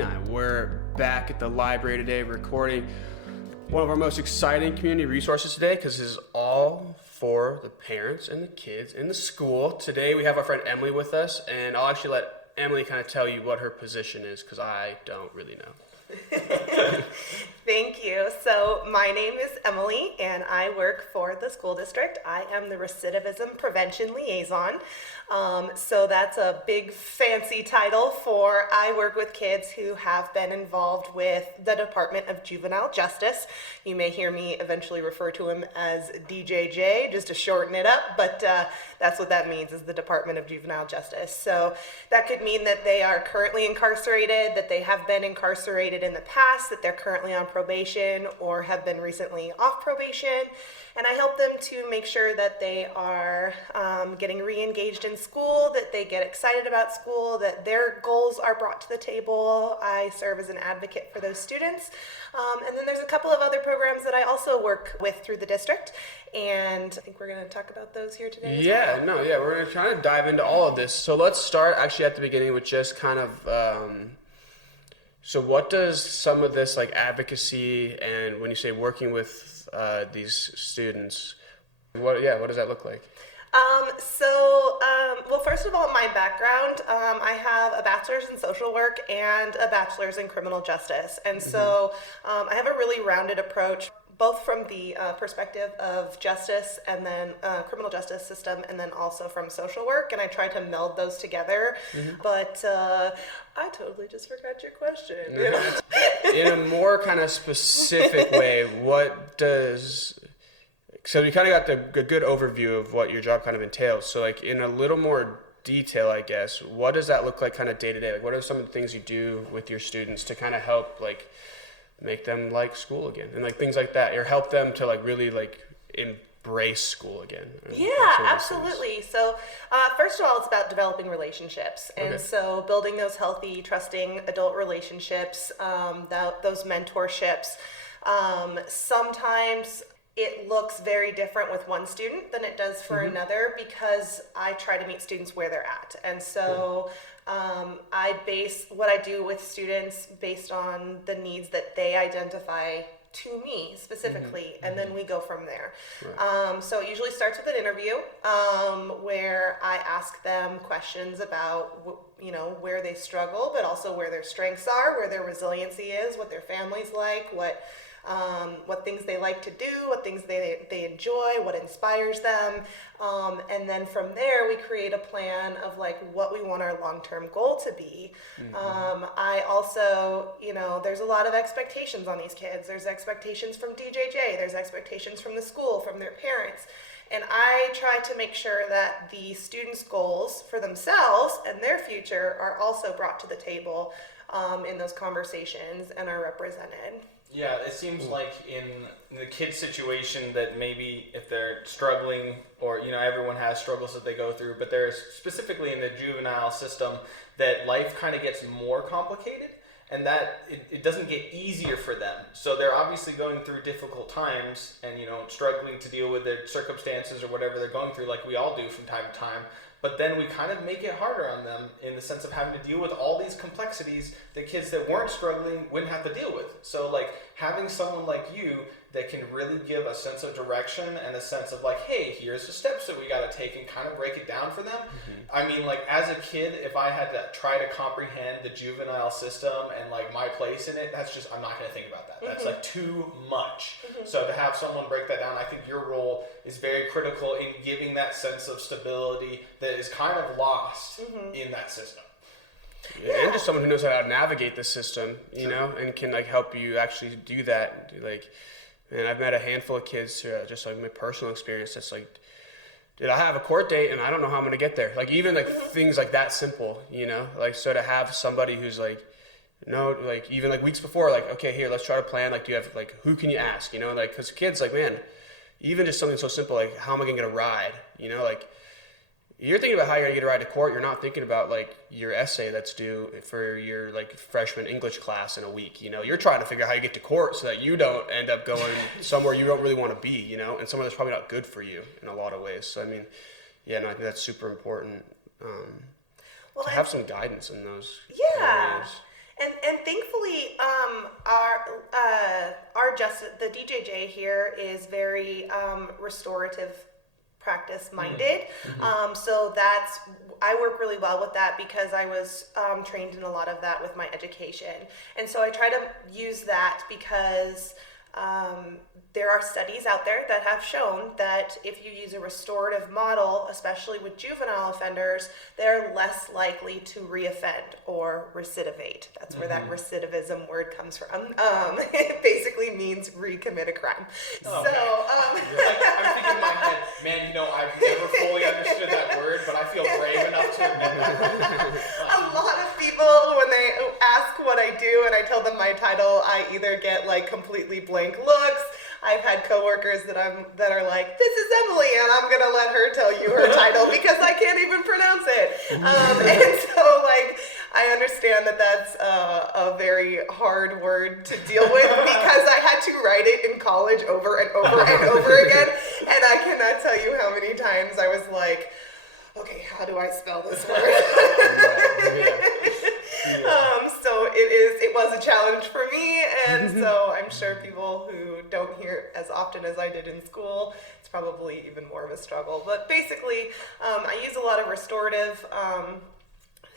Kenai. We're back at the library today recording one of our most exciting community resources today because this is all for the parents and the kids in the school. Today we have our friend Emily with us, and I'll actually let Emily kind of tell you what her position is because I don't really know. Thank you. So my name is Emily and I work for the school district. I am the Recidivism Prevention Liaison. So that's a big fancy title for I work with kids who have been involved with the Department of Juvenile Justice. You may hear me eventually refer to him as DJJ just to shorten it up, but that's what that means, is the Department of Juvenile Justice. So that could mean that they are currently incarcerated, that they have been incarcerated in the past, that they're currently on probation or have been recently off probation. And I help them to make sure that they are getting re-engaged in school, that they get excited about school, that their goals are brought to the table. I serve as an advocate for those students. And then there's a couple of other programs that I also work with through the district. And I think we're going to talk about those here today. We're going to try to dive into all of this. So let's start actually at the beginning with just kind of... So what does some of this like advocacy and when you say working with these students, what does that look like? Well, first of all, my background, I have a bachelor's in social work and a bachelor's in criminal justice. And so I have a really rounded approach, both from the perspective of justice and then criminal justice system, and then also from social work, and I try to meld those together. But I totally just forgot your question. In a more kind of specific way, so we kind of got the good overview of what your job kind of entails. So like in a little more detail, I guess, what does that look like kind of day to day? Like what are some of the things you do with your students to kind of help like make them like school again and like things like that, or help them to like really like embrace school again? Yeah, absolutely. So first of all, it's about developing relationships, and so building those healthy, trusting adult relationships, those mentorships. Sometimes it looks very different with one student than it does for another, because I try to meet students where they're at. And so I base what I do with students based on the needs that they identify to me specifically, and then we go from there. Right. So it usually starts with an interview where I ask them questions about where they struggle, but also where their strengths are, where their resiliency is, what their family's like, what things they like to do, what things they enjoy, what inspires them. And then from there, we create a plan of like what we want our long-term goal to be. I also, there's a lot of expectations on these kids. There's expectations from DJJ, there's expectations from the school, from their parents. And I try to make sure that the students' goals for themselves and their future are also brought to the table in those conversations and are represented. Yeah, it seems like in the kid situation that maybe if they're struggling, or everyone has struggles that they go through, but there's specifically in the juvenile system that life kind of gets more complicated, and that it doesn't get easier for them. So they're obviously going through difficult times and struggling to deal with their circumstances or whatever they're going through, like we all do from time to time. But then we kind of make it harder on them in the sense of having to deal with all these complexities that kids that weren't struggling wouldn't have to deal with. So like having someone like you that can really give a sense of direction and a sense of like, hey, here's the steps that we got to take, and kind of break it down for them. I mean, like as a kid, if I had to try to comprehend the juvenile system and like my place in it, that's just, I'm not going to think about that. That's like too much. So to have someone break that down, I think your role is very critical in giving that sense of stability that is kind of lost in that system. Yeah, and just someone who knows how to navigate the system, and can like help you actually do that. Like, man, I've met a handful of kids who just like my personal experience that's like, dude, I have a court date and I don't know how I'm gonna get there. Like even like things like that simple, like so to have somebody who's like, like even like weeks before, like, okay, here, let's try to plan. Like, do you have like, who can you ask? Like, cause kids like, man, even just something so simple, like how am I gonna get a ride? Like you're thinking about how you're gonna get a ride to court. You're not thinking about like your essay that's due for your like freshman English class in a week. You're trying to figure out how you get to court so that you don't end up going somewhere you don't really want to be. And somewhere that's probably not good for you in a lot of ways. So I mean, I think that's super important to have some guidance in those areas. And things us, the DJJ here is very restorative practice minded. So I work really well with that because I was trained in a lot of that with my education. And so I try to use that because there are studies out there that have shown that if you use a restorative model, especially with juvenile offenders, they're less likely to reoffend or recidivate. That's where that recidivism word comes from. It basically means recommit a crime. I'm thinking in my head, man, I've never fully understood that word, but I feel brave enough to admit that. A lot of people, when they ask what I do and I tell them my title, I either get like completely blank looks. I've had coworkers that are like, this is Emily, and I'm gonna let her tell you her title because I can't even pronounce it. And so I understand that that's a very hard word to deal with because I had to write it in college over and over and over again, and I cannot tell you how many times I was like, okay, how do I spell this word? So it was a challenge for me, and so I'm sure people who don't hear it as often as I did in school, it's probably even more of a struggle. But basically, I use a lot of restorative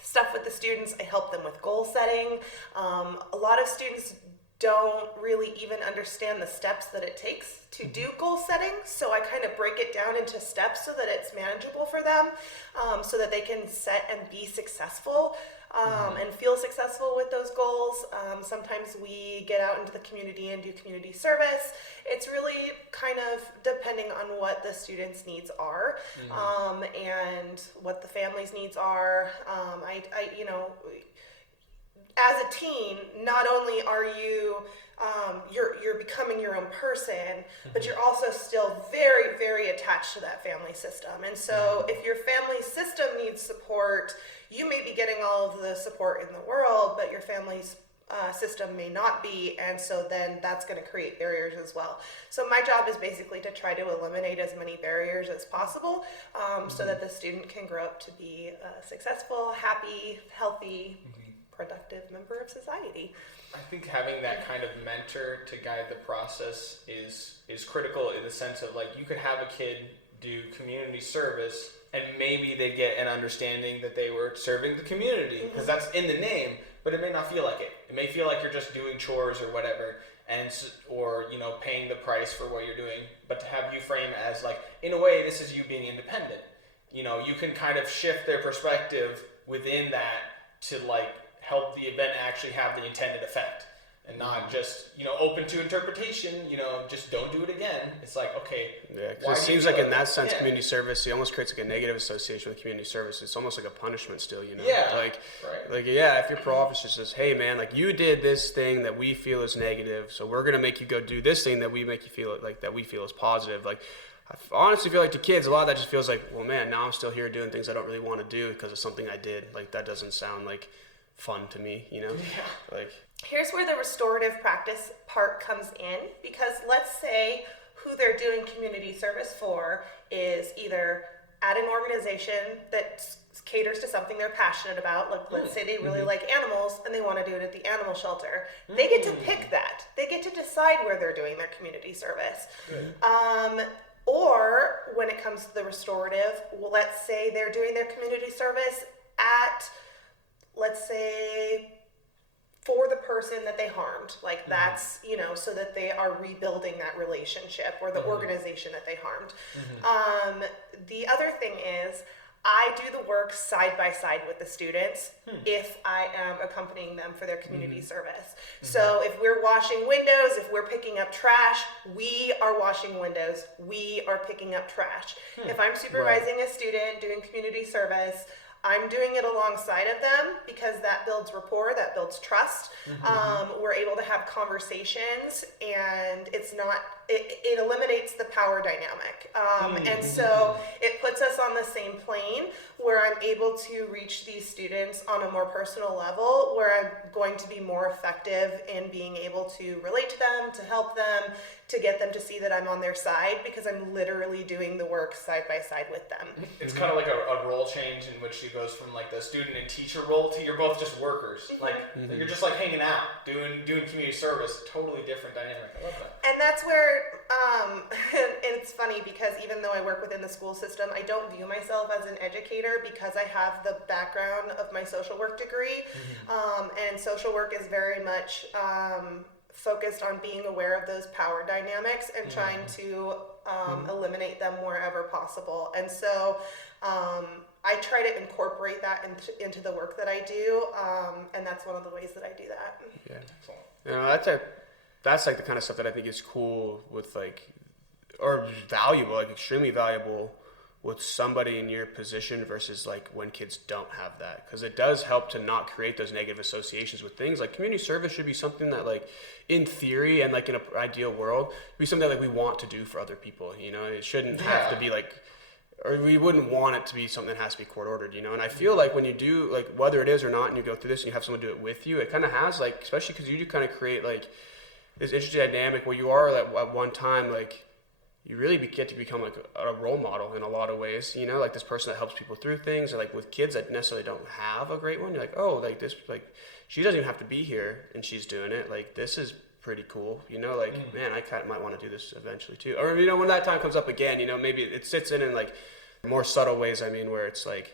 stuff with the students. I help them with goal setting. A lot of students don't really even understand the steps that it takes to do goal setting, so I kind of break it down into steps so that it's manageable for them, so that they can set and be successful. And feel successful with those goals. Sometimes we get out into the community and do community service. It's really kind of depending on what the students' needs are, and what the family's needs are. As a teen, not only are you you're becoming your own person, but you're also still very, very attached to that family system. And so if your family system needs support, you may be getting all of the support in the world, but your family's system may not be, and so then that's going to create barriers as well. So my job is basically to try to eliminate as many barriers as possible, so that the student can grow up to be a successful, happy, healthy, productive member of society. I think having that kind of mentor to guide the process is critical in the sense of you could have a kid do community service and maybe they get an understanding that they were serving the community because that's in the name, but it may not feel like it. It may feel like you're just doing chores or whatever, or paying the price for what you're doing. But to have you frame as in a way, this is you being independent. You can kind of shift their perspective within that to help the event actually have the intended effect and not just, open to interpretation, just don't do it again. It's okay. Yeah, because it seems in that sense, community service, it almost creates a negative association with community service. It's almost like a punishment still, Yeah. Right. If your pro officer says, hey man, you did this thing that we feel is negative, so we're going to make you go do this thing that we make you feel that we feel is positive. I honestly feel to kids, a lot of that just feels well, man, now I'm still here doing things I don't really want to do because of something I did. That doesn't sound fun to me, Yeah. Here's where the restorative practice part comes in, because let's say who they're doing community service for is either at an organization that caters to something they're passionate about. Let's say they really like animals and they want to do it at the animal shelter. They get to pick that. They get to decide where they're doing their community service. Or when it comes to the restorative, let's say they're doing their community service at, let's say, for the person that they harmed, that's, so that they are rebuilding that relationship or the organization that they harmed. The other thing is, I do the work side by side with the students if I am accompanying them for their community service. So if we're washing windows, if we're picking up trash, we are washing windows, we are picking up trash. If I'm supervising a student doing community service, I'm doing it alongside of them because that builds rapport, that builds trust. We're able to have conversations, and it's not it eliminates the power dynamic. And so it puts us on the same plane where I'm able to reach these students on a more personal level, where I'm going to be more effective in being able to relate to them, to help them, to get them to see that I'm on their side, because I'm literally doing the work side by side with them. It's kind of like a role change in which she goes from like the student and teacher role to you're both just workers. Like you're just like hanging out, doing community service. Totally different dynamic. I love that. And that's where, and it's funny because even though I work within the school system, I don't view myself as an educator because I have the background of my social work degree. And social work is very much focused on being aware of those power dynamics and trying to eliminate them wherever possible. And so I try to incorporate that into the work that I do, and that's one of the ways that I do that. Yeah, you know, that's like the kind of stuff that I think is cool with like, or valuable, like extremely valuable with somebody in your position versus like when kids don't have that, because it does help to not create those negative associations with things. Like community service should be something that like in theory and like in an ideal world be something that like we want to do for other people, you know. It shouldn't have to be like, or we wouldn't want it to be something that has to be court ordered, you know. And I feel like when you do, like whether it is or not, and you go through this and you have someone do it with you, it kind of has like, especially because you do kind of create like this interesting dynamic where you are like at one time like you really get to become like a role model in a lot of ways, you know, like this person that helps people through things. Or like with kids that necessarily don't have a great one, you're like, oh, like this, like she doesn't even have to be here and she's doing it. Like this is pretty cool, you know, like man, I kind of might want to do this eventually too. Or you know, when that time comes up again, you know, maybe it sits in like more subtle ways. I mean, where it's like,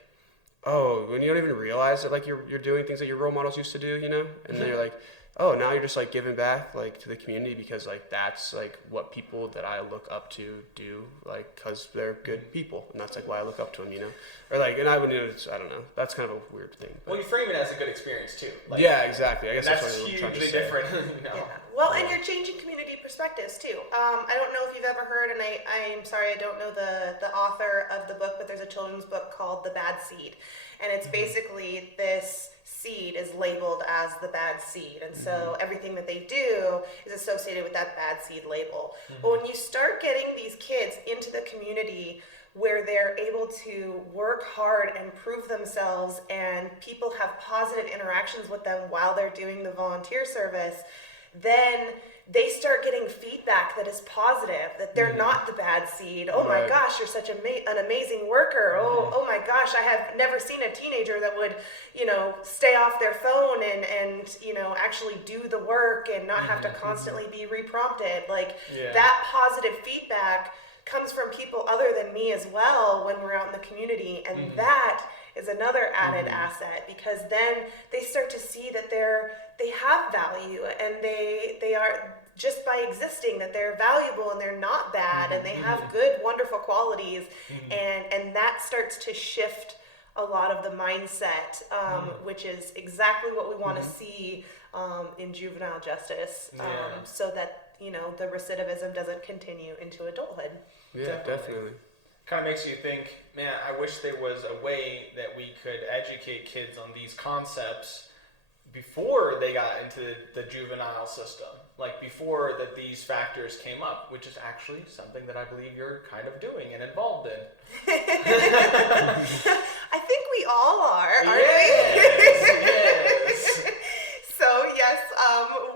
oh, when you don't even realize that like you're doing things that your role models used to do, you know, and then you're like, oh, now you're just like giving back like to the community because like that's like what people that I look up to do, like because they're good people, and that's like why I look up to them, you know. Or like, and I would, you know, I don't know, that's kind of a weird thing. But. Well, you frame it as a good experience too. Like, yeah, exactly. I guess that's what I'm trying to hugely say. different. You know? Yeah. Well, and you're changing community perspectives too. I don't know if you've ever heard, and I'm sorry, I don't know the author of the book, but there's a children's book called The Bad Seed. And it's basically this seed is labeled as the bad seed. And so everything that they do is associated with that bad seed label. But when you start getting these kids into the community where they're able to work hard and prove themselves and people have positive interactions with them while they're doing the volunteer service, then they start getting feedback that is positive, that they're not the bad seed. Oh my gosh, you're such an amazing worker. Oh my gosh, I have never seen a teenager that would, you know, stay off their phone and you know, actually do the work and not have to constantly be reprompted. Like that positive feedback comes from people other than me as well when we're out in the community, and that is another added asset, because then they start to see that they have value, and they are, just by existing, that they're valuable and they're not bad, and they have good, wonderful qualities, and that starts to shift a lot of the mindset, which is exactly what we want to see in juvenile justice, so that, you know, the recidivism doesn't continue into adulthood. Yeah, definitely. Kind of makes you think, man, I wish there was a way that we could educate kids on these concepts before they got into the juvenile system, like before that these factors came up, which is actually something that I believe you're kind of doing and involved in. I think we all are, aren't we? Yes. So yes,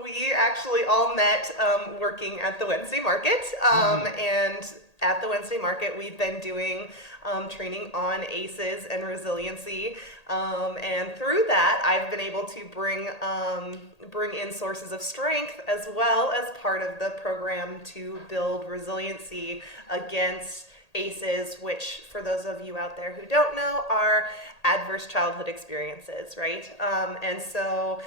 we actually all met working at the Wednesday Market, and at the Wednesday Market we've been doing training on ACEs and resiliency, and through that I've been able to bring in sources of strength as well as part of the program to build resiliency against ACEs, which for those of you out there who don't know are adverse childhood experiences, right? And so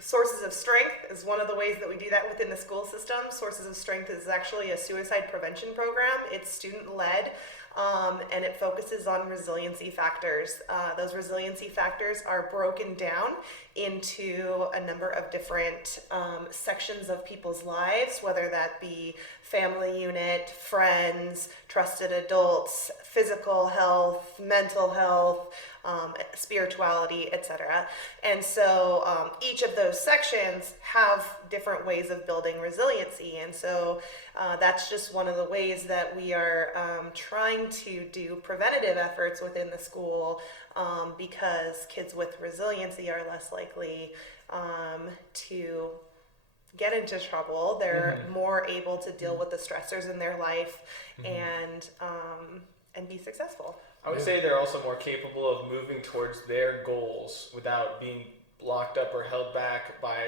sources of strength is one of the ways that we do that within the school system. Sources of Strength is actually a suicide prevention program. It's student-led, and it focuses on resiliency factors. Those resiliency factors are broken down into a number of different sections of people's lives, whether that be family unit, friends, trusted adults, physical health, mental health, spirituality, etc. And so each of those sections have different ways of building resiliency. And so that's just one of the ways that we are trying to do preventative efforts within the school, because kids with resiliency are less likely to get into trouble. They're more able to deal with the stressors in their life and be successful. I would say they're also more capable of moving towards their goals without being locked up or held back by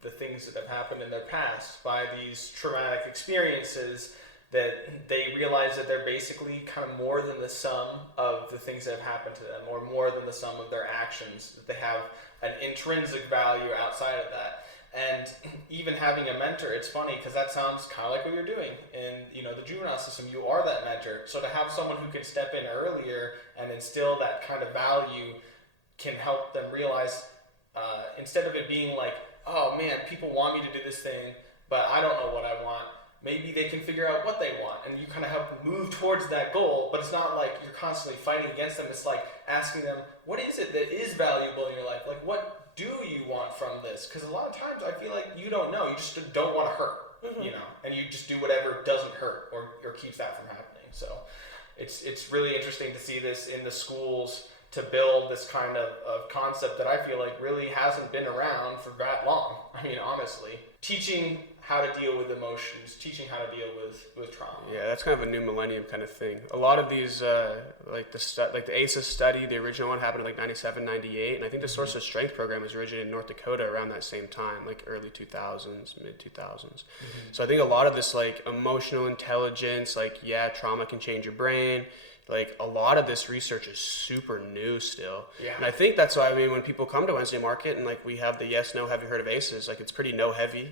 the things that have happened in their past, by these traumatic experiences, that they realize that they're basically kind of more than the sum of the things that have happened to them, or more than the sum of their actions, that they have an intrinsic value outside of that. And even having a mentor, it's funny because that sounds kind of like what you're doing in the juvenile system. You are that mentor. So to have someone who can step in earlier and instill that kind of value can help them realize, instead of it being like, oh man, people want me to do this thing, but I don't know what I want. Maybe they can figure out what they want, and you kind of help them move towards that goal. But it's not like you're constantly fighting against them. It's like asking them, what is it that is valuable in your life? Like, what do you want from this? Because a lot of times I feel like you don't know. You just don't want to hurt, and you just do whatever doesn't hurt or keeps that from happening. So it's really interesting to see this in the schools, to build this kind of concept that I feel like really hasn't been around for that long. I mean, honestly, teaching how to deal with emotions, teaching how to deal with trauma. Yeah, that's kind of a new millennium kind of thing. A lot of these, like the ACEs study, the original one happened in like 97, 98, and I think the Source of Strength program was originated in North Dakota around that same time, like early 2000s, mid 2000s. So I think a lot of this like emotional intelligence, like trauma can change your brain. Like a lot of this research is super new still. Yeah. And I think that's why, I mean, when people come to Wednesday Market and like we have the yes, no, have you heard of ACEs, like it's pretty no heavy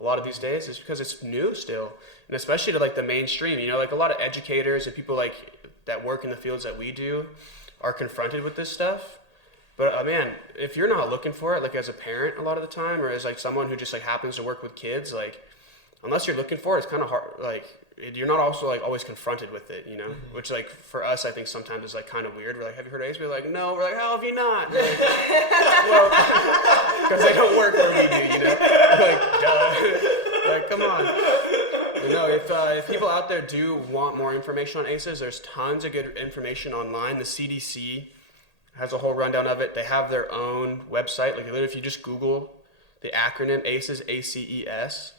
a lot of these days, is because it's new still. And especially to like the mainstream, like a lot of educators and people like that work in the fields that we do are confronted with this stuff. But man, if you're not looking for it, like as a parent a lot of the time, or as like someone who just like happens to work with kids, like unless you're looking for it, it's kind of hard, like you're not also like always confronted with it, which like for us, I think sometimes is like kind of weird. We're like, have you heard of ACE? We're like, no. We're like, how have you not? Like, well, because they don't work where we do, like, duh. Like, come on. If people out there do want more information on ACEs, there's tons of good information online. The CDC has a whole rundown of it. They have their own website. Like literally, if you just Google the acronym ACEs, ACES,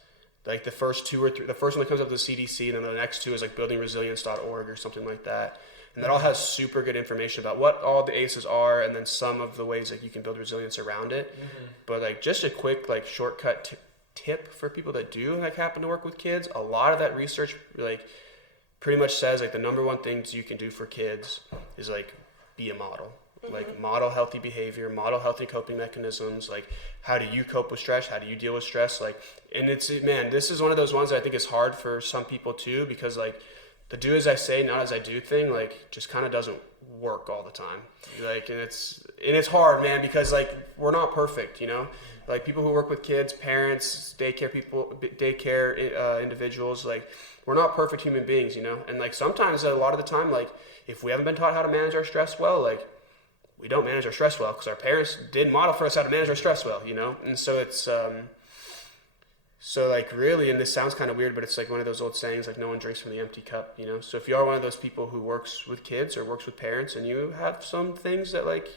like the first two or three, the first one that comes up is the CDC, and then the next two is like buildingresilience.org or something like that. And that all has super good information about what all the ACEs are, and then some of the ways that you can build resilience around it. But like just a quick like shortcut tip for people that do like happen to work with kids, a lot of that research like pretty much says like the number one things you can do for kids is like be a model. Like model healthy behavior, model healthy coping mechanisms, like how do you cope with stress, how do you deal with stress, like, and it's, man, this is one of those ones that I think is hard for some people too, because like the do as I say, not as I do thing, like just kind of doesn't work all the time. Like, and it's hard, man, because like we're not perfect, like people who work with kids, parents, daycare individuals, like we're not perfect human beings, and like sometimes a lot of the time, like if we haven't been taught how to manage our stress well, like we don't manage our stress well because our parents didn't model for us how to manage our stress well, and so it's so like really, and this sounds kind of weird, but it's like one of those old sayings, like no one drinks from the empty cup, so if you are one of those people who works with kids or works with parents and you have some things that like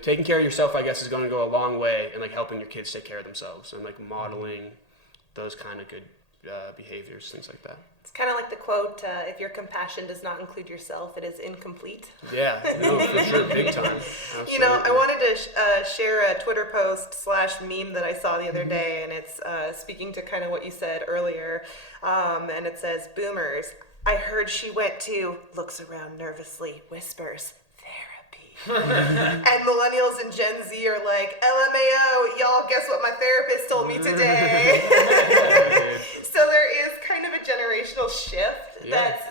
taking care of yourself, I guess, is going to go a long way in like helping your kids take care of themselves and like modeling those kind of good behaviors, things like that. It's kind of like the quote, if your compassion does not include yourself, it is incomplete. Yeah, no, for sure, big time. Absolutely. I wanted to share a Twitter post / meme that I saw the other day, and it's speaking to kind of what you said earlier, and it says, boomers, I heard she went to, looks around nervously, whispers, therapy. And millennials and Gen Z are like, LMAO, y'all, guess what my therapist told me today? So there is kind of a generational generational shift that's,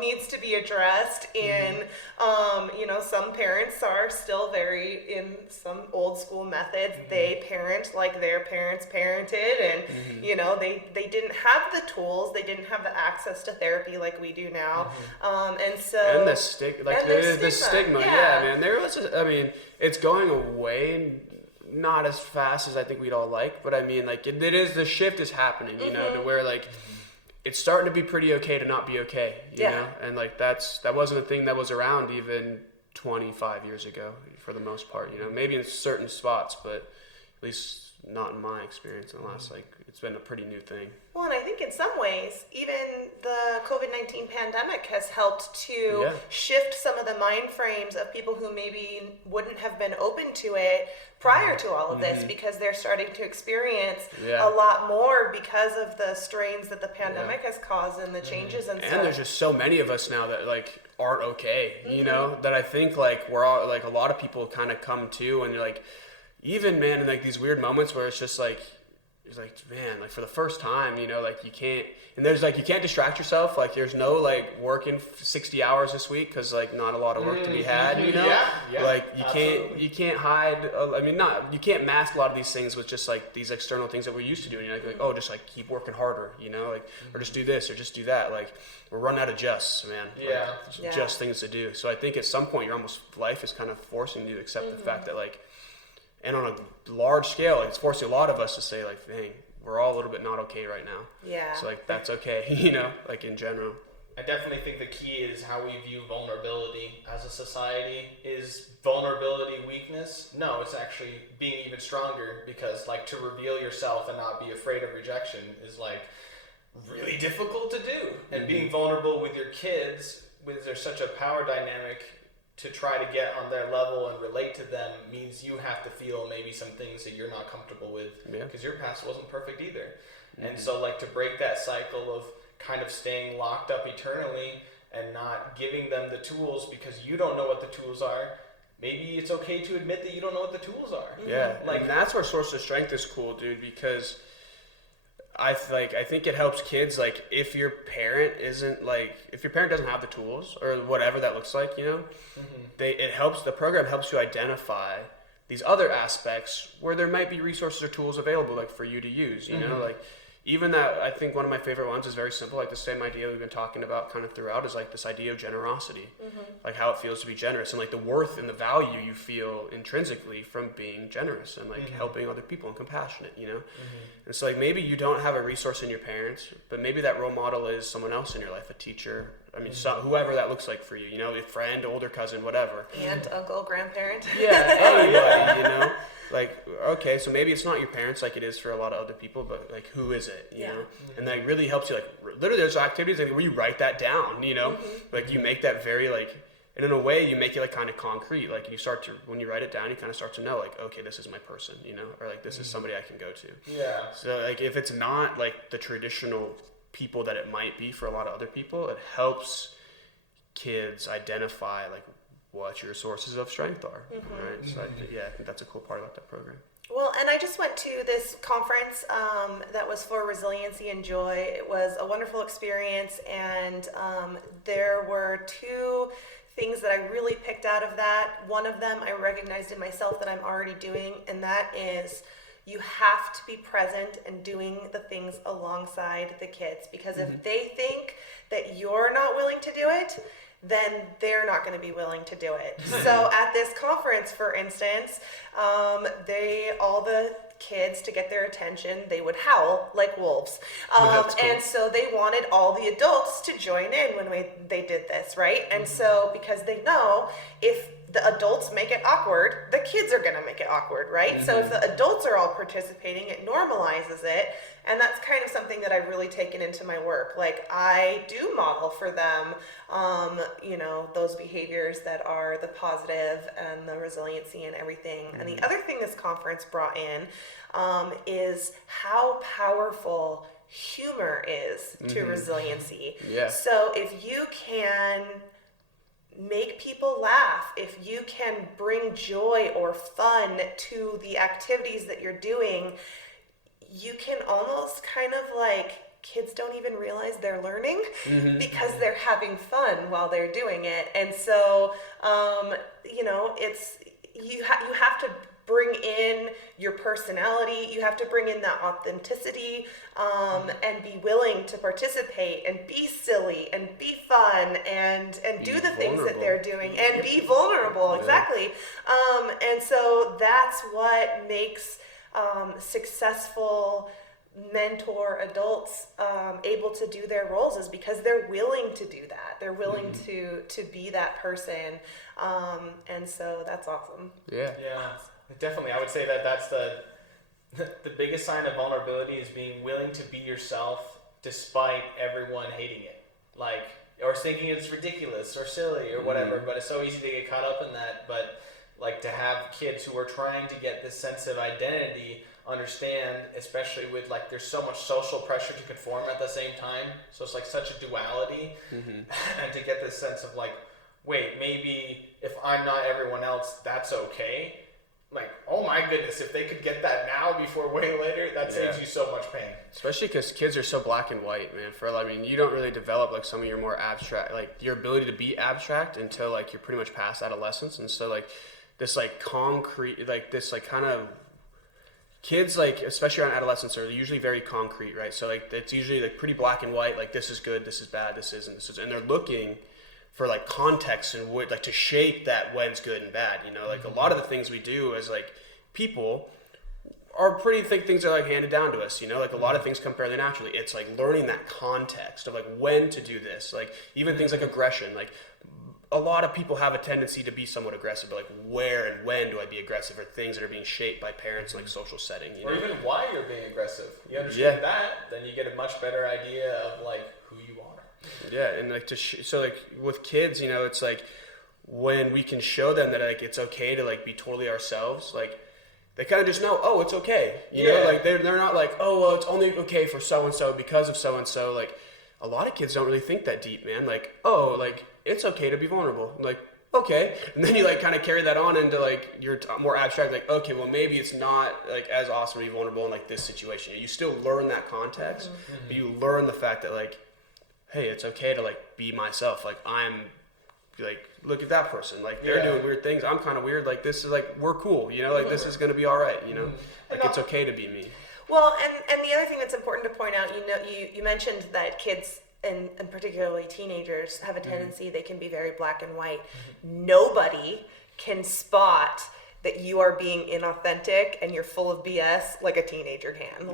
needs to be addressed. And, some parents are still very in some old school methods. They parent like their parents parented, and, they didn't have the tools, they didn't have the access to therapy like we do now. And the stigma. Yeah, man. It's going away. Not as fast as I think we'd all like, but I mean, like, it is, the shift is happening, to where, like, it's starting to be pretty okay to not be okay, you know? And, like, that wasn't a thing that was around even 25 years ago, for the most part, maybe in certain spots, but at least not in my experience in the last, it's been a pretty new thing. Well, and I think in some ways, even the COVID-19 pandemic has helped to shift some of the mind frames of people who maybe wouldn't have been open to it prior to all of this, because they're starting to experience a lot more because of the strains that the pandemic has caused and the changes. And there's just so many of us now that, like, aren't okay, that I think, like, we're all, like, a lot of people kind of come to, and you're like, even, man, in, like, these weird moments where it's just like, man, like, for the first time, like, you can't, and there's, like, you can't distract yourself, like, there's no, like, working 60 hours this week, because, like, not a lot of work to be had, like, you can't hide, you can't mask a lot of these things with just, like, these external things that we're used to doing, like, oh, just, like, keep working harder, like, or just do this, or just do that, like, we're running out of justs, man, just things to do. So I think at some point, life is kind of forcing you to accept the fact that, like, and on a large scale, it's forcing a lot of us to say, like, dang, we're all a little bit not okay right now. Yeah. So, like, that's okay, like, in general. I definitely think the key is how we view vulnerability as a society. Is vulnerability weakness? No, it's actually being even stronger, because, like, to reveal yourself and not be afraid of rejection is, like, really difficult to do. And being vulnerable with your kids, there's such a power dynamic to try to get on their level and relate to them, means you have to feel maybe some things that you're not comfortable with, because your past wasn't perfect either. And so, like, to break that cycle of kind of staying locked up eternally and not giving them the tools because you don't know what the tools are, maybe it's okay to admit that you don't know what the tools are. Yeah, like, and that's where Source of Strength is cool, dude, because I think it helps kids, like, if your parent doesn't have the tools or whatever that looks like, the program helps you identify these other aspects where there might be resources or tools available, like, for you to use, like, even that, I think one of my favorite ones is very simple, like the same idea we've been talking about kind of throughout is, like, this idea of generosity, like, how it feels to be generous, and, like, the worth and the value you feel intrinsically from being generous and, like, helping other people and compassionate, and so, like, maybe you don't have a resource in your parents, but maybe that role model is someone else in your life, a teacher, whoever that looks like for you, a friend, older cousin, whatever. Aunt, uncle, grandparent. Yeah, anybody, Like, okay, so maybe it's not your parents like it is for a lot of other people, but, like, who is it, you know? And that really helps you, like, literally there's activities like, where you write that down, like, you make that very, like, and in a way you make it, like, kind of concrete, like, you start to, when you write it down, you kind of start to know, like, okay, this is my person, or, like, this is somebody I can go to. Yeah. So, like, if it's not, like, the traditional people that it might be for a lot of other people, it helps kids identify, like, what your sources of strength are, right? So I think that's a cool part about that program. Well, and I just went to this conference that was for resiliency and joy. It was a wonderful experience, and there were two things that I really picked out of that. One of them I recognized in myself that I'm already doing, and that is you have to be present and doing the things alongside the kids, because if they think that you're not willing to do it, then they're not going to be willing to do it. So at this conference, for instance, all the kids, to get their attention, they would howl like wolves. Cool. And so they wanted all the adults to join in when they did this, right? And so, because they know if the adults make it awkward, the kids are going to make it awkward, right? So if the adults are all participating, it normalizes it. And that's kind of something that I've really taken into my work. Like, I do model for them, those behaviors that are the positive and the resiliency and everything. And the other thing this conference brought in is how powerful humor is to resiliency. Yeah. So if you can make people laugh, if you can bring joy or fun to the activities that you're doing, you can almost kind of, like, kids don't even realize they're learning because they're having fun while they're doing it. And so, you have to bring in your personality, you have to bring in that authenticity, and be willing to participate and be silly and be fun and do the things that they're doing and be vulnerable. Exactly. And so that's what makes successful mentor adults able to do their roles, is because they're willing to do that. They're willing to be that person. And so that's awesome. Yeah, definitely. I would say that that's the biggest sign of vulnerability, is being willing to be yourself despite everyone hating it, or thinking it's ridiculous or silly or whatever. But it's so easy to get caught up in that. But to have kids who are trying to get this sense of identity, understand, especially with there's so much social pressure to conform at the same time, so it's such a duality, and to get this sense of wait, maybe if I'm not everyone else, that's okay. Oh my goodness, if they could get that now before way later, that saves you so much pain. Especially because kids are so black and white, man. You don't really develop some of your more abstract, your ability to be abstract until you're pretty much past adolescence. And so this concrete, this kind of kids, especially around adolescence, are usually very concrete, right? So it's usually pretty black and white, this is good, this is bad, this isn't, this is, and they're looking for context and would to shape that when's good and bad, a lot of the things we do as people are pretty things are handed down to us, a lot of things come fairly naturally. It's learning that context of when to do this, even things like aggression. A lot of people have a tendency to be somewhat aggressive, but where and when do I be aggressive, or things that are being shaped by parents in social setting, or even why you're being aggressive. You understand that, then you get a much better idea of who you are. Yeah, and with kids, it's when we can show them that it's okay to be totally ourselves, they kind of just know, oh, it's okay, you know, they're not oh, well, it's only okay for so and so because of so and so. A lot of kids don't really think that deep, man. It's okay to be vulnerable. Okay, and then you kind of carry that on into your more abstract, okay, well, maybe it's not as awesome to be vulnerable in this situation. You still learn that context, but you learn the fact that hey, it's okay to be myself. I'm look at that person. They're doing weird things. I'm kind of weird. This is we're cool. This is gonna be all right. It's okay to be me. Well, and the other thing that's important to point out, you mentioned that kids and particularly teenagers have a tendency, they can be very black and white. Nobody can spot that you are being inauthentic and you're full of BS like a teenager can.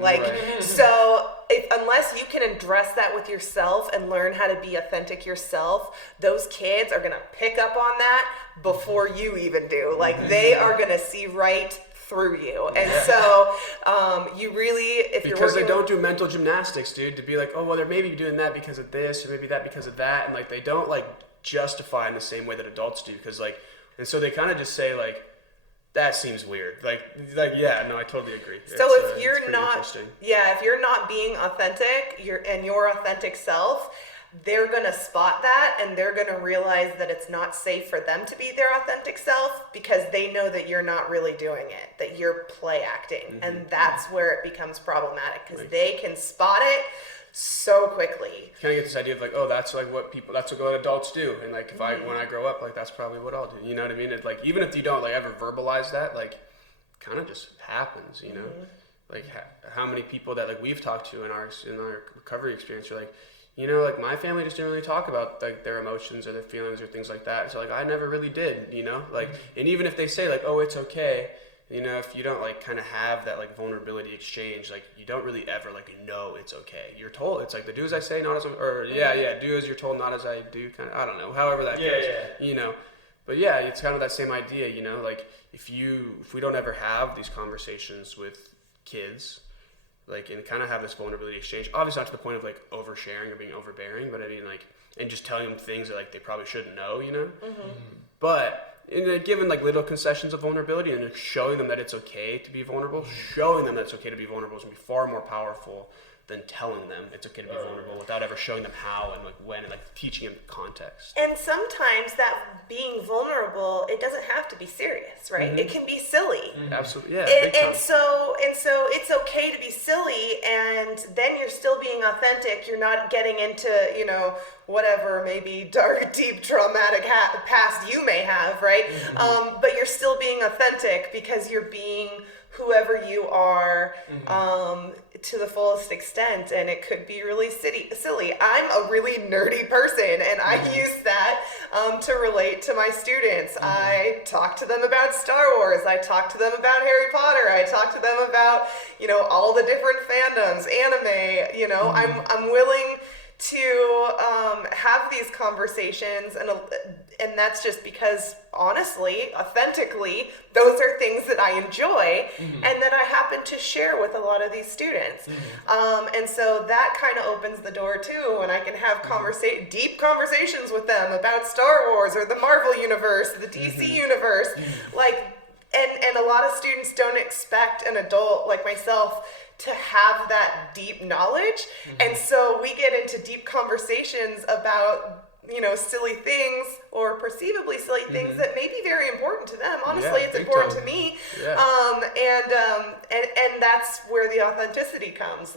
So unless you can address that with yourself and learn how to be authentic yourself, those kids are gonna pick up on that before you even do. They are gonna see right through you. And so you really, because they don't do mental gymnastics, dude, to be oh, well, they're maybe doing that because of this, or maybe that because of that, and they don't justify in the same way that adults do, because and so they kind of just say that seems weird. Yeah, no, I totally agree. So if you're not being authentic, your authentic self, they're going to spot that, and they're going to realize that it's not safe for them to be their authentic self, because they know that you're not really doing it, that you're play acting. And that's where it becomes problematic, because they can spot it so quickly. Kind of get this idea of oh, that's that's what adults do, and if when I grow up, that's probably what I'll do. You know what I mean? It's even if you don't ever verbalize that, kind of just happens. You know, how many people that we've talked to in our recovery experience are my family just didn't really talk about their emotions or their feelings or things like that. So I never really did. You know, and even if they say oh, it's okay. If you don't kind of have that vulnerability exchange, you don't really ever know it's okay. You're told it's the do as I say, not as do as you're told, not as I do. Kind of, I don't know, however that goes. But it's kind of that same idea. If we don't ever have these conversations with kids, and kind of have this vulnerability exchange, obviously not to the point of oversharing or being overbearing, but I mean and just telling them things that they probably shouldn't know. But and given little concessions of vulnerability and showing them that it's okay to be vulnerable, showing them that it's okay to be vulnerable is going to be far more powerful than telling them it's okay to be vulnerable without ever showing them how and when and teaching them context. And sometimes that being vulnerable, it doesn't have to be serious, right? It can be silly. Absolutely, yeah. And so it's okay to be be silly, and then you're still being authentic. You're not getting into, whatever maybe dark, deep, traumatic past you may have, right? But you're still being authentic because you're being whoever you are to the fullest extent, and it could be really silly. I'm a really nerdy person, and I use that to relate to my students. I talk to them about Star Wars. I talk to them about Harry Potter. I talk to them about, all the different fandoms, anime. I'm willing to have these conversations, and that's just because, honestly, authentically, those are things that I enjoy and that I happen to share with a lot of these students. And so that kind of opens the door too, and I can have deep conversations with them about Star Wars or the Marvel universe, the DC universe, and a lot of students don't expect an adult like myself to have that deep knowledge. And so we get into deep conversations about, silly things or perceivably silly things that may be very important to them. Honestly, it's important to me. And that's where the authenticity comes.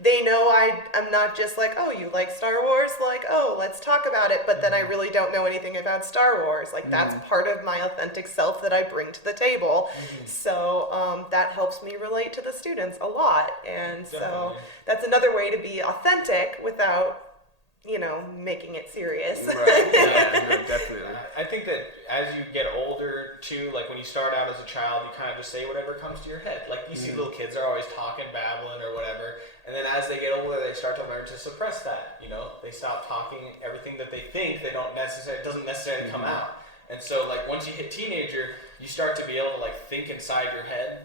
They know I'm not just like, oh, you like Star Wars? Oh, let's talk about it. But then I really don't know anything about Star Wars. That's part of my authentic self that I bring to the table. So that helps me relate to the students a lot. And so that's another way to be authentic without making it serious. Right. Yeah, no, definitely. I think that as you get older too, when you start out as a child, you kind of just say whatever comes to your head. You see little kids are always talking, babbling or whatever. And then as they get older, they start to learn to suppress that. They stop talking everything that they think it doesn't necessarily come out. And so once you hit teenager, you start to be able to think inside your head,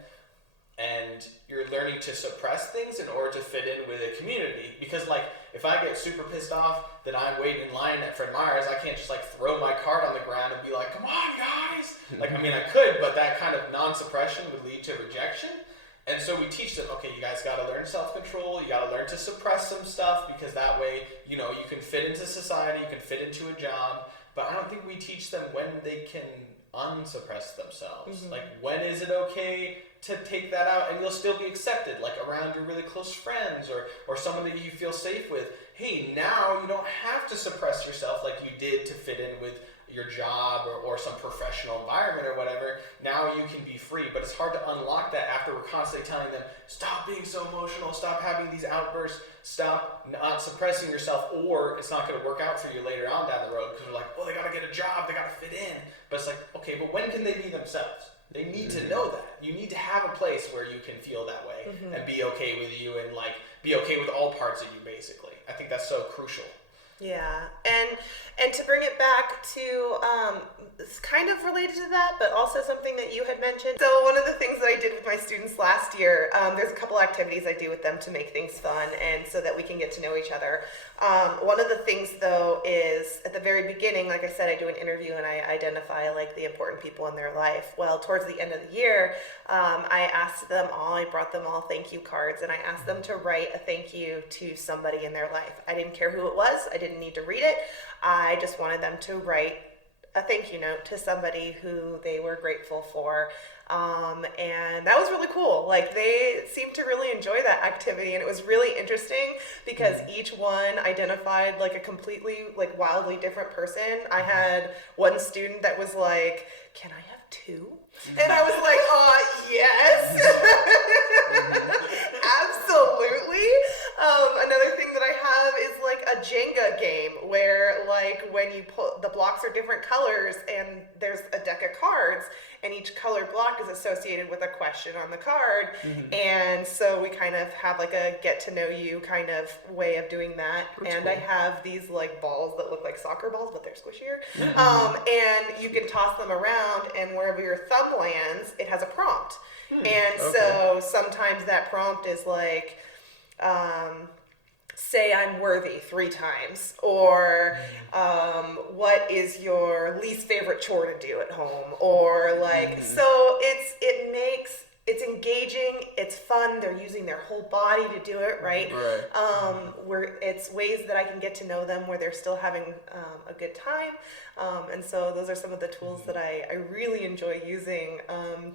and you're learning to suppress things in order to fit in with a community. Because if I get super pissed off that I'm waiting in line at Fred Meyer's, I can't just throw my card on the ground and be like, come on guys. I could, but that kind of non-suppression would lead to rejection. And so we teach them, okay, you guys gotta learn self-control, you gotta learn to suppress some stuff, because that way, you can fit into society, you can fit into a job. But I don't think we teach them when they can unsuppress themselves. When is it okay to take that out and you'll still be accepted, around your really close friends or someone that you feel safe with. Hey, now you don't have to suppress yourself like you did to fit in with your job or some professional environment or whatever. Now you can be free, but it's hard to unlock that after we're constantly telling them, stop being so emotional, stop having these outbursts, stop not suppressing yourself, or it's not going to work out for you later on down the road, because we're they got to get a job, they got to fit in. But it's okay, but when can they be themselves? They need to know that. You need to have a place where you can feel that way and be okay with you and be okay with all parts of you, basically. I think that's so crucial. Yeah, and to bring it back to, it's kind of related to that, but also something that you had mentioned. So one of the things that I did with my students last year, there's a couple activities I do with them to make things fun and so that we can get to know each other. One of the things though is at the very beginning, like I said, I do an interview and I identify the important people in their life. Well, towards the end of the year, I asked them all, I brought them all thank you cards, and I asked them to write a thank you to somebody in their life. I didn't care who it was. I didn't need to read it. I just wanted them to write a thank you note to somebody who they were grateful for. And that was really cool. They seemed to really enjoy that activity, and it was really interesting because each one identified a completely wildly different person. I had one student that was can I have two? And I was yes. Absolutely. Another thing that I have is a Jenga game where when you put the blocks are different colors and there's a deck of cards and each color block is associated with a question on the card. And so we kind of have a get to know you kind of way of doing that. That's and cool. I have these balls that look like soccer balls, but they're squishier. And you can toss them around, and wherever your thumb lands, it has a prompt. And so sometimes that prompt is say I'm worthy 3 times, or what is your least favorite chore to do at home, or so it's engaging, it's fun, they're using their whole body to do it, right? Where it's ways that I can get to know them where they're still having a good time. And so those are some of the tools that I really enjoy using,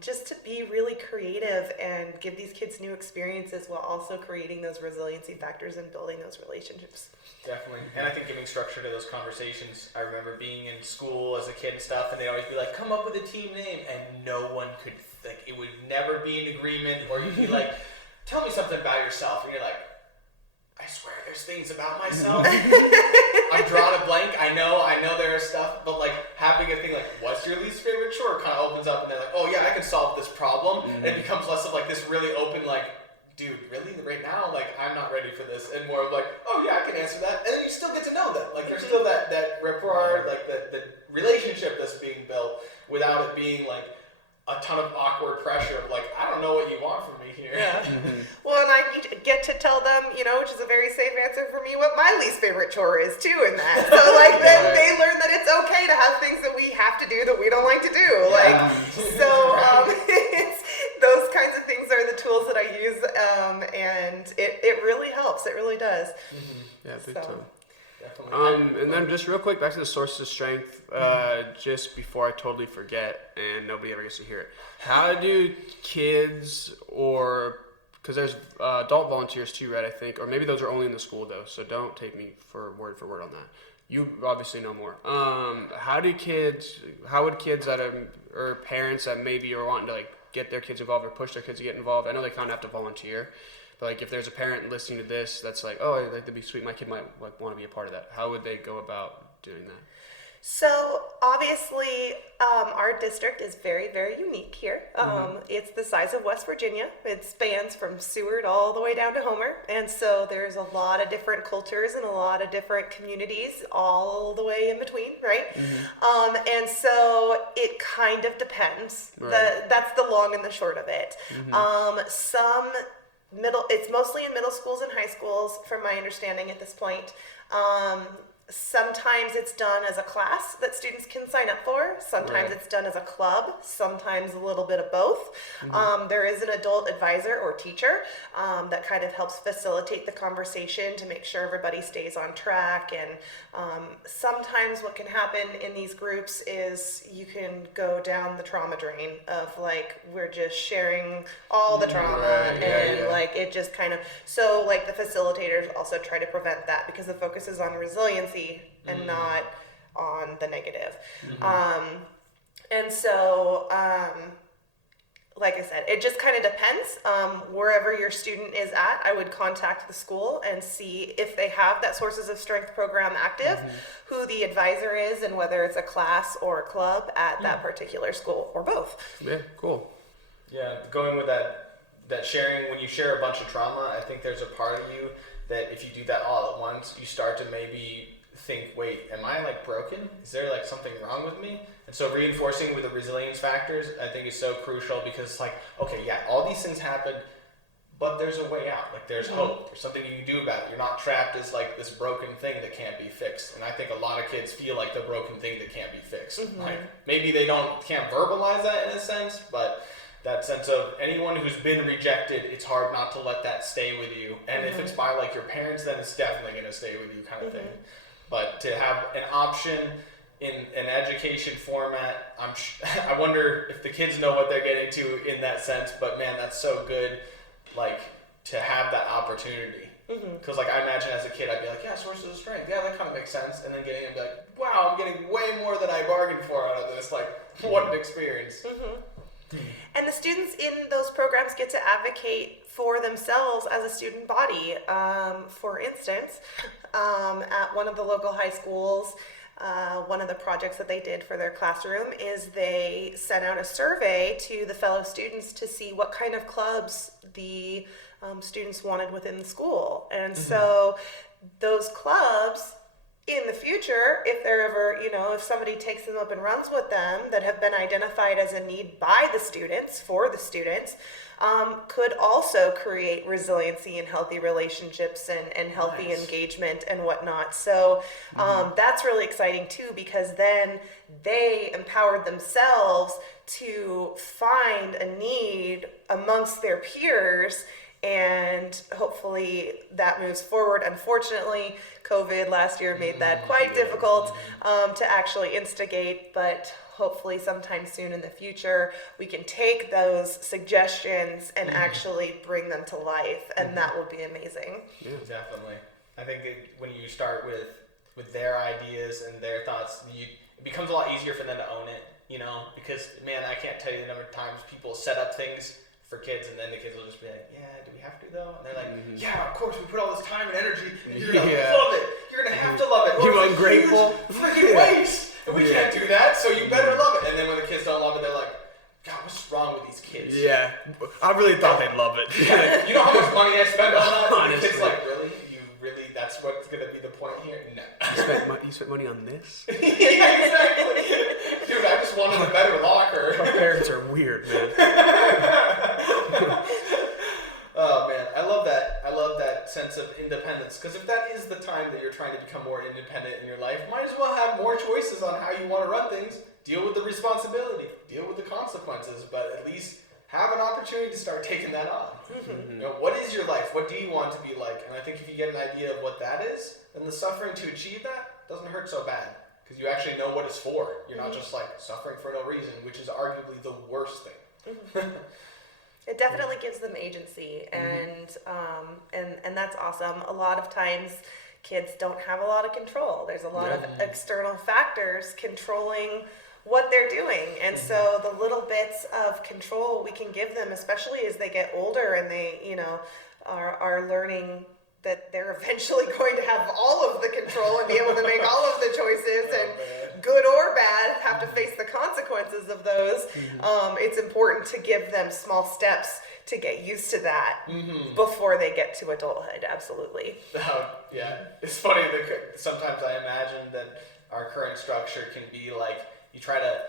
just to be really creative and give these kids new experiences while also creating those resiliency factors and building those relationships. Definitely. And I think giving structure to those conversations. I remember being in school as a kid and stuff, and they'd always be like, come up with a team name, and no one could, like, it would never be an agreement, or you'd be like, tell me something about yourself, and you're like, I swear there's things about myself. I'm drawing a blank. I know there is stuff, but like having a thing like, what's your least favorite chore, kind of opens up, and they're like, oh yeah, I can solve this problem. And it becomes less of like this really open, like, dude, really right now, like, I'm not ready for this, and more of like, oh yeah, I can answer that, and then you still get to know them. Like, there's still that rapport, like the relationship that's being built without it being like a ton of awkward pressure of like, I don't know what you want from me here. Yeah. Well, and I get to tell them, which is a very safe answer for me, what my least favorite chore is too in that. So like then they learn that it's okay to have things that we have to do that we don't like to do. Like so it's those kinds of things are the tools that I use, and it really helps. It really does. Yeah, big time. And then just real quick, back to the sources of strength, just before I totally forget and nobody ever gets to hear it. How do kids, or, because there's adult volunteers too, right, I think, or maybe those are only in the school though, so don't take me for word on that. You obviously know more. How would kids that or parents that maybe are wanting to like get their kids involved or push their kids to get involved, I know they kind of have to volunteer, but like if there's a parent listening to this that's like, oh, like that'd be sweet, my kid might like want to be a part of that, how would they go about doing that? So obviously our district is very, very unique here. It's the size of West Virginia. It spans from Seward all the way down to Homer, and so there's a lot of different cultures and a lot of different communities all the way in between, right? And so it kind of depends. That's the long and the short of it. It's mostly in middle schools and high schools from my understanding at this point. Sometimes it's done as a class that students can sign up for. Sometimes it's done as a club. Sometimes a little bit of both. There is an adult advisor or teacher that kind of helps facilitate the conversation to make sure everybody stays on track. And sometimes what can happen in these groups is you can go down the trauma drain of like, we're just sharing all the trauma like it just kind of, so like the facilitators also try to prevent that because the focus is on resiliency and not on the negative. And so, like I said, it just kind of depends. Wherever your student is at, I would contact the school and see if they have that Sources of Strength program active, who the advisor is, and whether it's a class or a club at that particular school, or both. Yeah, cool. Yeah, going with that sharing, when you share a bunch of trauma, I think there's a part of you that if you do that all at once, you start to maybe think, wait, am I like broken? Is there like something wrong with me? And so reinforcing with the resilience factors, I think is so crucial, because it's like, okay, yeah, all these things happen, but there's a way out. Like there's hope. There's something you can do about it. You're not trapped as like this broken thing that can't be fixed. And I think a lot of kids feel like the broken thing that can't be fixed. Like maybe they can't verbalize that in a sense, but that sense of anyone who's been rejected, it's hard not to let that stay with you. And if it's by like your parents, then it's definitely going to stay with you, kind of thing. But to have an option in an education format, I wonder if the kids know what they're getting to in that sense. But man, that's so good, like to have that opportunity. Because like I imagine as a kid, I'd be like, yeah, Sources of Strength, yeah, that kind of makes sense. And then getting it, be like, wow, I'm getting way more than I bargained for out of this. Like, what an experience. And the students in those programs get to advocate for themselves as a student body. For instance, at one of the local high schools, one of the projects that they did for their classroom is they sent out a survey to the fellow students to see what kind of clubs the students wanted within the school. And so those clubs in the future, if they're ever, if somebody takes them up and runs with them that have been identified as a need by the students, for the students, could also create resiliency and healthy relationships and healthy engagement and whatnot. So that's really exciting too, because then they empowered themselves to find a need amongst their peers, and hopefully that moves forward. Unfortunately, COVID last year made that quite difficult to actually instigate, but hopefully sometime soon in the future we can take those suggestions and actually bring them to life, and that would be amazing. Yeah, definitely. I think when you start with their ideas and their thoughts, it becomes a lot easier for them to own it, because man, I can't tell you the number of times people set up things for kids and then the kids will just be like, yeah, do we have to though? And they're like, yeah, of course, we put all this time and energy and you're gonna love it. You're gonna have to love it. You ungrateful freaking waste. And we can't do that, so you better love it. And then when the kids don't love it, they're like, God, what's wrong with these kids? Yeah, I really thought they'd love it. Yeah. You know how much money I spend on that? And the Honestly. kids like, really? That's what's gonna be the point here? No. You spent money on this? Yeah, exactly. Dude, I just wanted a better locker. My parents are weird, man. Oh man, I love that. I love that sense of independence, because if that is the time that you're trying to become more independent in your life, might as well have more choices on how you want to run things. Deal with the responsibility, deal with the consequences, but at least have an opportunity to start taking that on. What is your life? What do you want to be like? And I think if you get an idea of what that is, then the suffering to achieve that doesn't hurt so bad, because you actually know what it's for. You're not just like suffering for no reason, which is arguably the worst thing. It definitely gives them agency, and that's awesome. A lot of times kids don't have a lot of control. There's a lot of external factors controlling what they're doing, and so the little bits of control we can give them, especially as they get older and they are learning that they're eventually going to have all of the control and be able to make all of the choices, and good or bad have to face the consequences of those. It's important to give them small steps to get used to that before they get to adulthood. Absolutely. Yeah, it's funny that sometimes I imagine that our current structure can be like, you try to,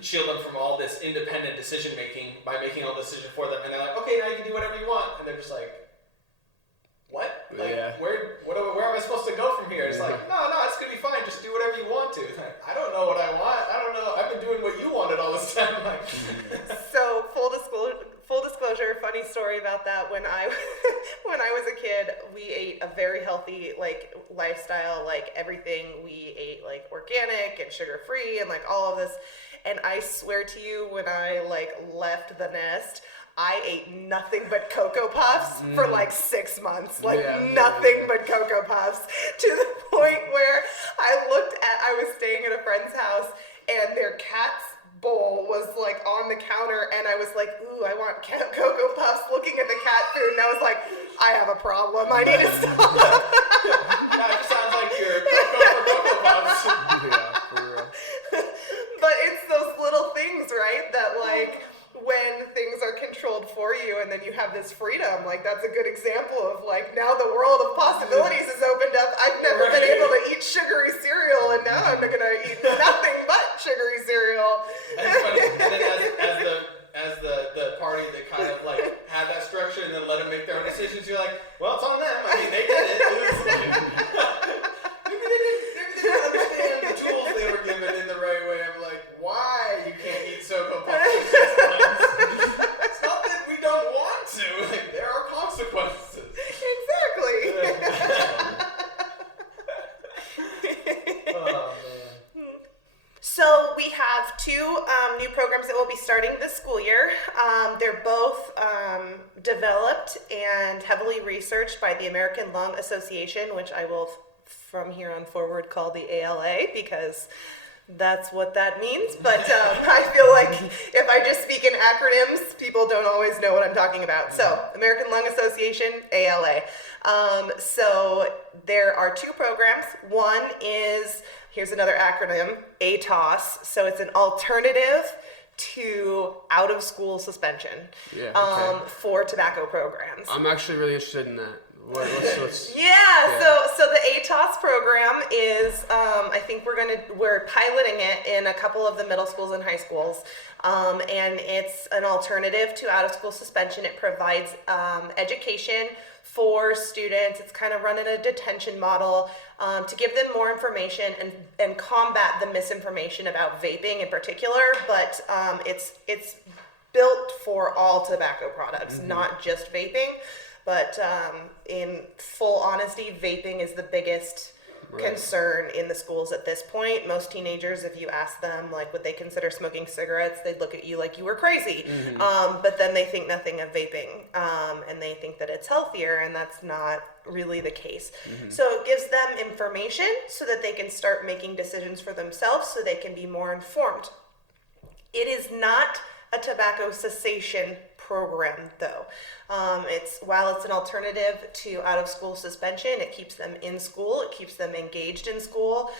shield them from all this independent decision making by making all the decisions for them, and they're like, okay, now you can do whatever you want, and they're just like, what? Like, where am I supposed to go from here? It's like, no, it's gonna be fine. Just do whatever you want to. Like, I don't know what I want. I don't know. I've been doing what you wanted all this time. Like, So full disclosure, funny story about that. When I was a kid, we ate a very healthy lifestyle. Everything we ate organic and sugar free and all of this. And I swear to you, when I left the nest, I ate nothing but Cocoa Puffs for 6 months. Nothing but Cocoa Puffs, to the point where I was staying at a friend's house and their cat's bowl was on the counter, and I was like, ooh, I want Cocoa Puffs, looking at the cat food, and I was like, I have a problem. I need to stop. that just sounds like you're Cocoa Puffs. Yeah, for real. But it's those little things, right, that when things are controlled for you and then you have this freedom, that's a good example of now the world of possibilities has opened up. I've never been able to eat sugary cereal, and now I'm gonna eat nothing but sugary cereal. That's funny. And then as the party that kind of had that structure and then let them make their own decisions, you're like, well, it's on them. I mean, they did it. Maybe they didn't understand the tools they were given in the right way of why you can't eat Cocoa Puffs for 6 months. It's not that we don't want to. There are consequences. Exactly. Oh, man. So we have two new programs that will be starting this school year. They're both developed and heavily researched by the American Lung Association, which I will from here on forward call the ALA, because that's what that means. But I feel like if I just speak in acronyms, people don't always know what I'm talking about. So American Lung Association, ALA. So there are two programs. One is, here's another acronym, ATOS. So it's an alternative to out-of-school suspension for tobacco programs. I'm actually really interested in that. What's Yeah, so the ATOS program is, I think we're piloting it in a couple of the middle schools and high schools, and it's an alternative to out-of-school suspension. It provides education for students. It's kind of run in a detention model to give them more information and combat the misinformation about vaping in particular, but it's built for all tobacco products, not just vaping. But in full honesty, vaping is the biggest concern in the schools at this point. Most teenagers, if you ask them, like, would they consider smoking cigarettes, they'd look at you like you were crazy. But then they think nothing of vaping, and they think that it's healthier, and that's not really the case. So it gives them information so that they can start making decisions for themselves so they can be more informed. It is not a tobacco cessation program, though. While it's an alternative to out-of-school suspension, it keeps them in school, it keeps them engaged in school,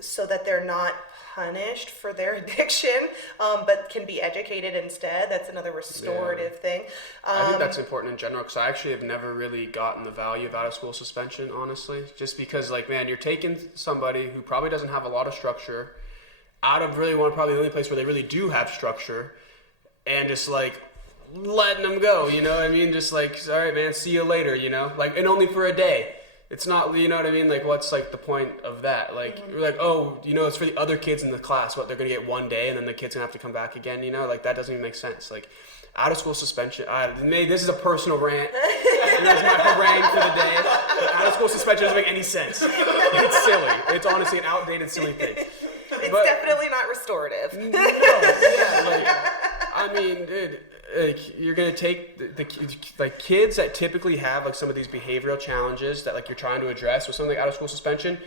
so that they're not punished for their addiction, but can be educated instead. That's another restorative thing. I think that's important in general, because I actually have never really gotten the value of out-of-school suspension, honestly. Just because, like, man, you're taking somebody who probably doesn't have a lot of structure out of probably the only place where they really do have structure, and just like letting them go, you know what I mean? Just like, all right, man, see you later, you know? Like, and only for a day. It's not, you know what I mean? Like, what's like the point of that? Like, we're like, oh, you know, it's for the other kids in the class. What, they're gonna get one day, and then the kid's gonna have to come back again, you know? Like, that doesn't even make sense. Like, out of school suspension, this is a personal rant. Here's my harangue for the day. Out of school suspension doesn't make any sense. It's silly. It's honestly an outdated, silly thing. It's definitely not restorative. No, yeah, like, I mean, dude, like, you're gonna take the like kids that typically have like some of these behavioral challenges that like you're trying to address with something like out of school suspension,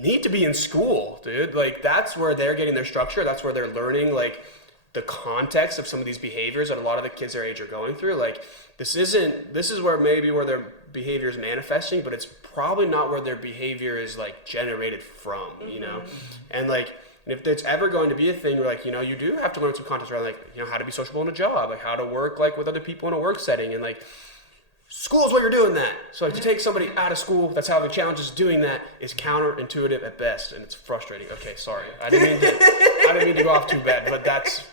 need to be in school, dude. Like, that's where they're getting their structure. That's where they're learning like the context of some of these behaviors that a lot of the kids their age are going through. Like, this is where their behavior is manifesting, but it's probably not where their behavior is like generated from, you know? And like, if it's ever going to be a thing where like, you know, you do have to learn some context around like, you know, how to be sociable in a job, like how to work like with other people in a work setting, and like school's where you're doing that. So like, to take somebody out of school that's having challenges doing that is counterintuitive at best, and it's frustrating. Okay, sorry. I didn't mean to go off too bad, but that's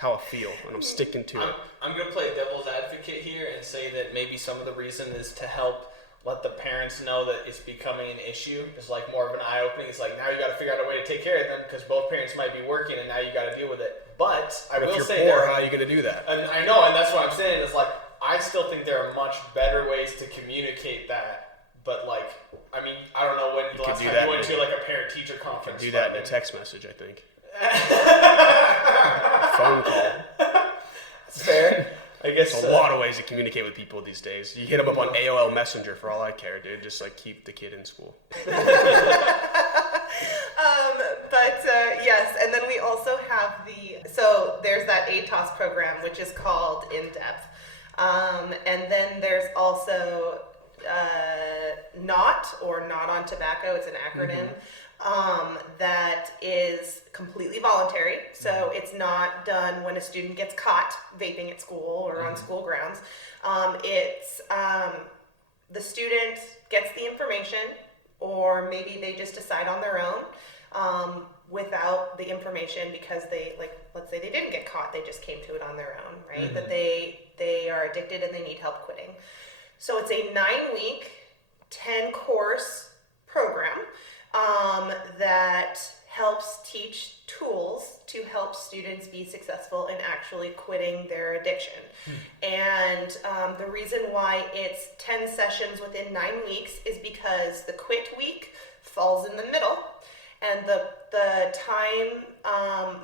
how I feel, and I'm sticking to it. I'm going to play devil's advocate here and say that maybe some of the reason is to help let the parents know that it's becoming an issue. It's like more of an eye-opening. It's like, now you got to figure out a way to take care of them, because both parents might be working and now you got to deal with it. But I will say, if you're poor, how are you going to do that? And I know, and that's what I'm saying. It's like, I still think there are much better ways to communicate that. But like, I mean, I don't know when the last time you went to like a parent-teacher conference. You can do that in a text message, I think. Phone call. That's fair. I guess there's a lot of ways to communicate with people these days. You hit them up on AOL Messenger for all I care, dude. Just like keep the kid in school. Yes, and then we also have there's that ATOS program, which is called In Depth. And then there's also Not on Tobacco. It's an acronym. That is completely voluntary. So it's not done when a student gets caught vaping at school or on school grounds. It's the student gets the information, or maybe they just decide on their own without the information, because they, like, let's say they didn't get caught, they just came to it on their own, right? That they are addicted and they need help quitting. So it's a 9-week, 10-course program that helps teach tools to help students be successful in actually quitting their addiction. And the reason why it's 10 sessions within 9 weeks is because the quit week falls in the middle, and the time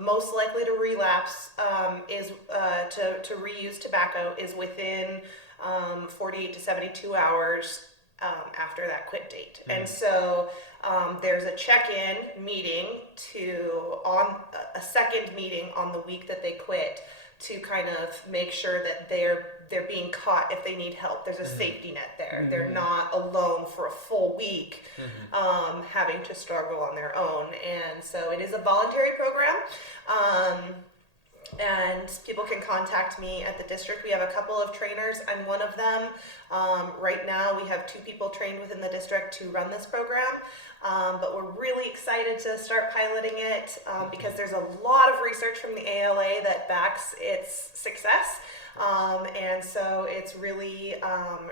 most likely to relapse is to reuse tobacco is within 48 to 72 hours after that quit date. And so there's a check-in meeting on a second meeting on the week that they quit to kind of make sure that they're being caught if they need help. There's a safety net there. They're not alone for a full week having to struggle on their own. And so it is a voluntary program. And people can contact me at the district. We have a couple of trainers. I'm one of them. Right now we have 2 people trained within the district to run this program. But we're really excited to start piloting it because there's a lot of research from the ALA that backs its success. And so it's really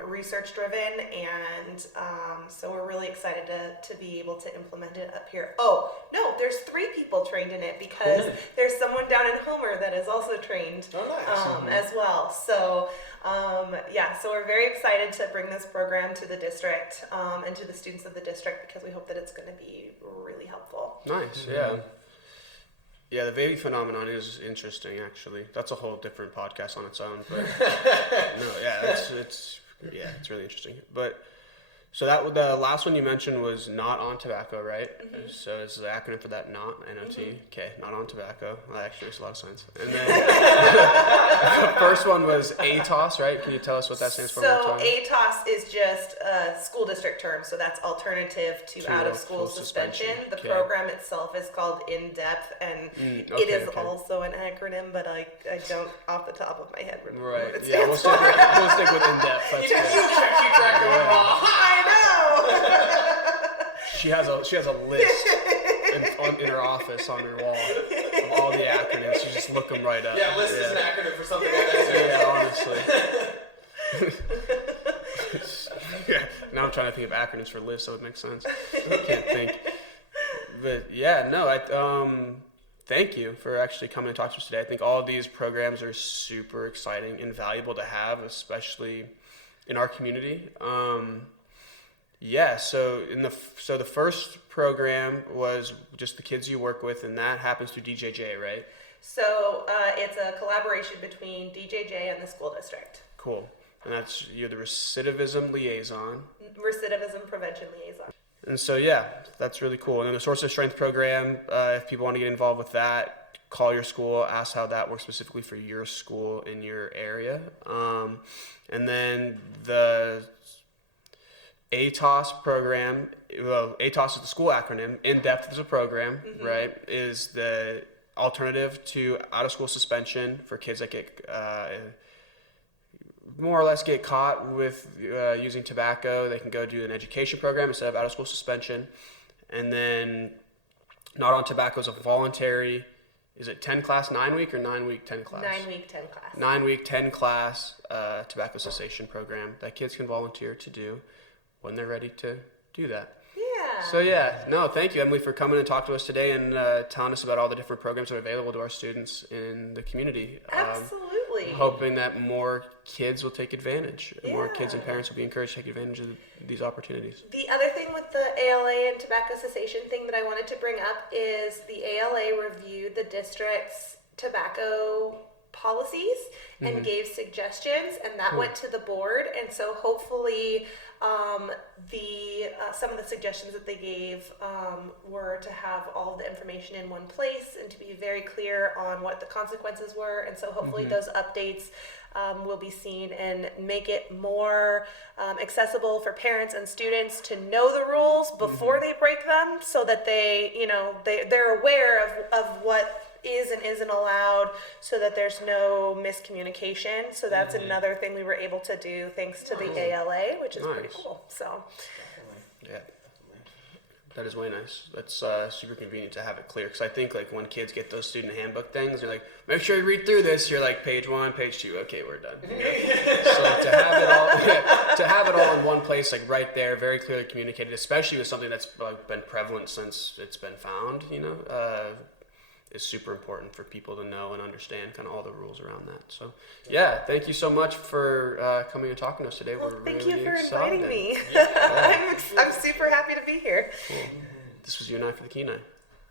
research driven, and so we're really excited to be able to implement it up here. Oh, no, there's 3 people trained in it because there's someone down in Homer that is also trained as well. So so we're very excited to bring this program to the district and to the students of the district because we hope that it's going to be really helpful. Nice, yeah. Yeah, the baby phenomenon is interesting, actually. That's a whole different podcast on its own. But no, yeah, it's really interesting. But so that the last one you mentioned was not on tobacco, right? Mm-hmm. So is the acronym for that not NOT? Mm-hmm. Okay, not on tobacco. Well, that actually makes a lot of sense. And then the first one was ATOS, right? Can you tell us what that stands for? So ATOS is just a school district term. So that's alternative to out of school suspension. The program itself is called In-Depth, and it is also an acronym, but I don't off the top of my head remember what it stands for. We'll stick with In-Depth. That's you can't keep track of them all. I know. She has a list in her office on her wall of all the acronyms. You just look them right up. Yeah, list is an acronym for something like that. Yeah, honestly. Yeah. Now I'm trying to think of acronyms for lists, so it makes sense. I can't think. But yeah, no, thank you for actually coming and talking to us today. I think all of these programs are super exciting and valuable to have, especially in our community. So the first program was just the kids you work with, and that happens through DJJ, right? So it's a collaboration between DJJ and the school district. Cool. And you're the Recidivism Liaison. Recidivism Prevention Liaison. And so, yeah, that's really cool. And then the Source of Strength program, if people want to get involved with that, call your school, ask how that works specifically for your school in your area. And then the ATOS program, well, ATOS is the school acronym, In-Depth is a program, right, is the alternative to out-of-school suspension for kids that get more or less get caught with using tobacco. They can go do an education program instead of out-of-school suspension. And then Not on Tobacco is a voluntary, is it 10 class 9 week or 9 week 10 class? 9 week 10 class. 9 week 10 class tobacco cessation program that kids can volunteer to do when they're ready to do that. Yeah. So yeah, no, thank you, Emily, for coming and talking to us today and telling us about all the different programs that are available to our students in the community. Absolutely. Hoping that more kids will take advantage. Yeah. More kids and parents will be encouraged to take advantage of these opportunities. The other thing with the ALA and tobacco cessation thing that I wanted to bring up is the ALA reviewed the district's tobacco policies and gave suggestions, and that went to the board. And so hopefully some of the suggestions that they gave were to have all of the information in one place and to be very clear on what the consequences were. And so hopefully those updates will be seen and make it more accessible for parents and students to know the rules before they break them, so that they're aware of what is and isn't allowed, so that there's no miscommunication. So that's another thing we were able to do thanks to the ALA, which is pretty cool. So yeah, that is way nice. That's super convenient to have it clear, because I think like when kids get those student handbook things, they're like, make sure you read through this. You're like, page 1, page 2, okay, we're done. You know? So to have it all in one place, like right there, very clearly communicated, especially with something that's like been prevalent since it's been found, is super important for people to know and understand kind of all the rules around that. So yeah, thank you so much for coming and talking to us today. We're thank really you for excited. inviting me. I'm super happy to be here. Cool. This was You and I for the Kenai.